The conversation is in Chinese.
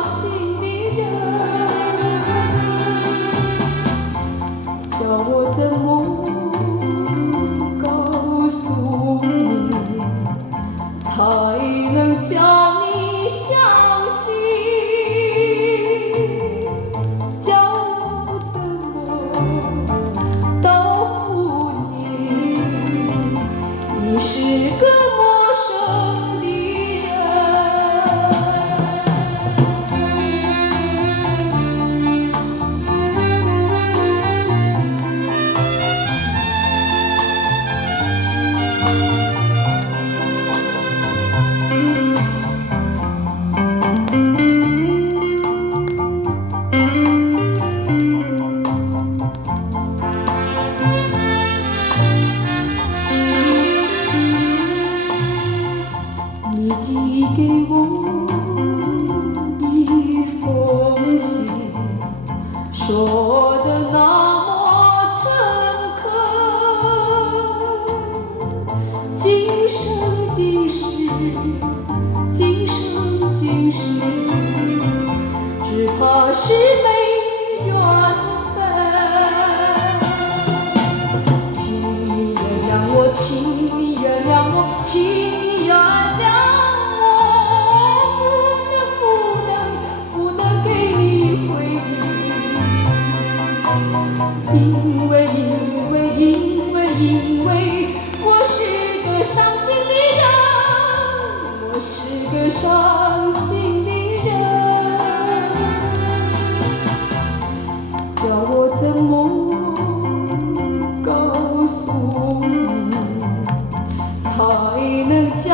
心的人，叫我怎么告诉你，才能叫你相信？叫我怎么答复你？你是个陌生的人。你寄给我一封信，说的那么诚恳，今生今世，今生今世，只怕是没缘分。请你原谅我，请你原谅我，请你原谅我，不能给你回忆，因为我是个伤心的人，我是个伤心的人，叫我怎么告诉你，才能叫